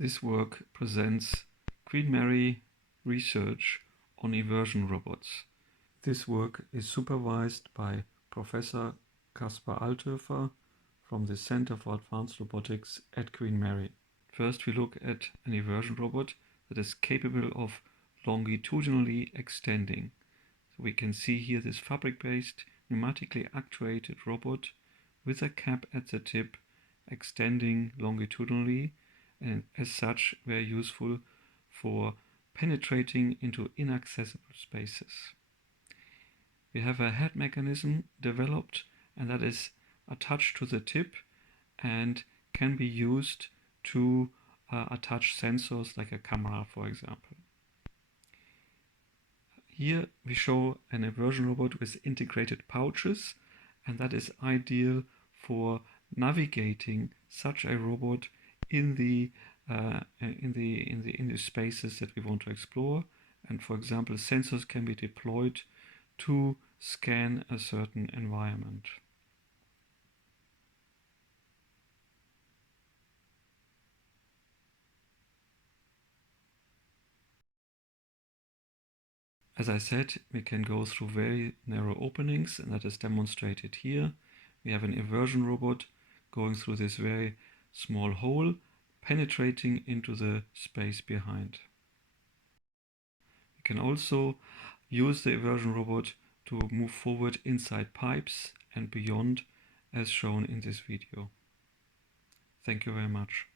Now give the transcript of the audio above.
This work presents Queen Mary research on eversion robots. This work is supervised by Professor Caspar Althöfer from the Center for Advanced Robotics at Queen Mary. First, we look at an eversion robot that is capable of longitudinally extending. So we can see here this fabric-based, pneumatically actuated robot with a cap at the tip extending longitudinally, and as such very useful for penetrating into inaccessible spaces. We have a head mechanism developed, and that is attached to the tip and can be used to attach sensors like a camera, for example. Here we show an eversion robot with integrated pouches, and that is ideal for navigating such a robot in the spaces that we want to explore. And for example, sensors can be deployed to scan a certain environment. As I said, we can go through very narrow openings, and that is demonstrated here. We have an eversion robot going through this very small hole, penetrating into the space behind. We can also use the eversion robot to move forward inside pipes and beyond, as shown in this video. Thank you very much.